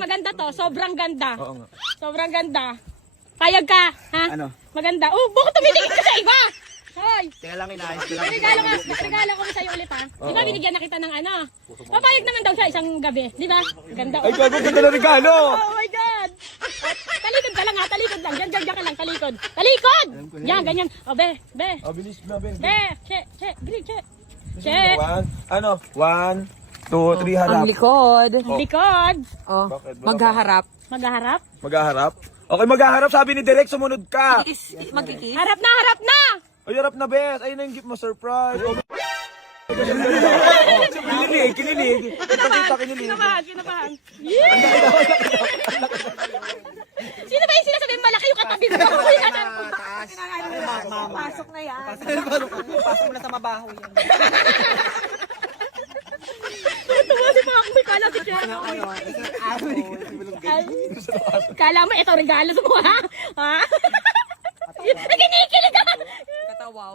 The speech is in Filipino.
maganda to. Sobrang ganda. Oo nga. Sobrang ganda. Payag ka, ha? Ano? Maganda. Oh, bakit tumitingin ka sa iba? Hoy! Teka lang, inaayos ko lang. Regalo ko sa'yo ulit, ha? Di ba binigyan na kita ng ano? Papayag naman daw siya isang gabi. Di ba? Ganda. Ay, gago, ganda na regalo! Oh my God! Talikod ka lang ha, talikod lang. Diyan ka lang, talikod. Talikod! Yan, ganyan. O, be. Oh, bilis na, Ben. Be, che, green, che. One, 1, 2, 3, harap. Ang likod. Likod. Oh, Bakit? maghaharap. Magharap. Maghaharap? Okay, maghaharap. Sabi ni Derek, sumunod ka. Magkikis. Harap na, harap na! Ay, harap na, Bes. Ayun na yung gift mo, surprise. Oh, kinilig. Kita kinilig. Kinabahan. Yeah! Sino ba yung sinasabihin malaki yung katabi ko? Pasok na yan. Pasok mo na sa mabaho yan. Tuwa si Mama ko, kala si Chen. Kala mo, ito regalo mo, ha? Ha? Kinikilig ka! Katawaw.